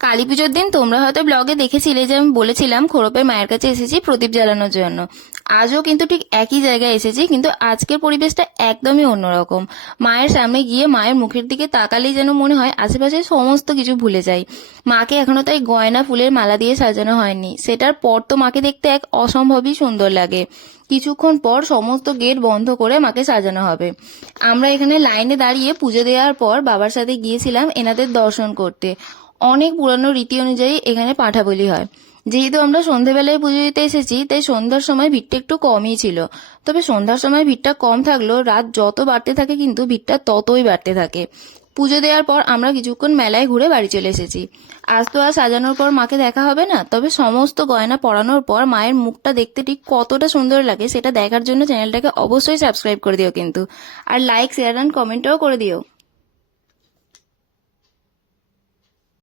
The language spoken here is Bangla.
কালী পুজোর দিন তোমরা হয়তো ব্লগে দেখেছিলে যে আমি বলেছিলাম খোরপের মায়ের কাছে এসেছি প্রদীপ জ্বালানোর জন্য। আজও কিন্তু ঠিক একই জায়গায় এসেছি, কিন্তু আজকের পরিবেশটা একদমই অন্যরকম। মায়ের সামনে গিয়ে মায়ের মুখের দিকে তাকালেই যেন মনে হয় আশেপাশে সমস্ত কিছু ভুলে যাই। মাকে এখনো তাই গয়না ফুলের মালা দিয়ে সাজানো হয়নি, সেটার পর তো মাকে দেখতে এক অসম্ভবই সুন্দর লাগে। কিছুক্ষণ পর সমস্ত গেট বন্ধ করে মাকে সাজানো হবে। আমরা এখানে লাইনে দাঁড়িয়ে পুজো দেওয়ার পর বাবার সাথে গিয়েছিলাম এনাদের দর্শন করতে। অনেক পুরানো রীতি অনুযায়ী এখানে পাঁঠা বলি হয়। যেহেতু আমরা সন্ধেবেলায় পুজো দিতে এসেছি, তাই সন্ধ্যার সময় ভিড়টা একটু কমই ছিল। তবে সন্ধ্যার সময় ভিড়টা কম থাকলেও রাত যত বাড়তে থাকে কিন্তু ভিড়টা ততই বাড়তে থাকে। পুজো দেওয়ার পর আমরা কিছুক্ষণ মেলায় ঘুরে বাড়ি চলে এসেছি। আজ তো আর সাজানোর পর মাকে দেখা হবে না, তবে সমস্ত গয়না পরানোর পর মায়ের মুখটা দেখতে ঠিক কতটা সুন্দর লাগে সেটা দেখার জন্য চ্যানেলটাকে অবশ্যই সাবস্ক্রাইব করে দিও কিন্তু। আর লাইক, শেয়ার অ্যান্ড কমেন্টও করে দিও।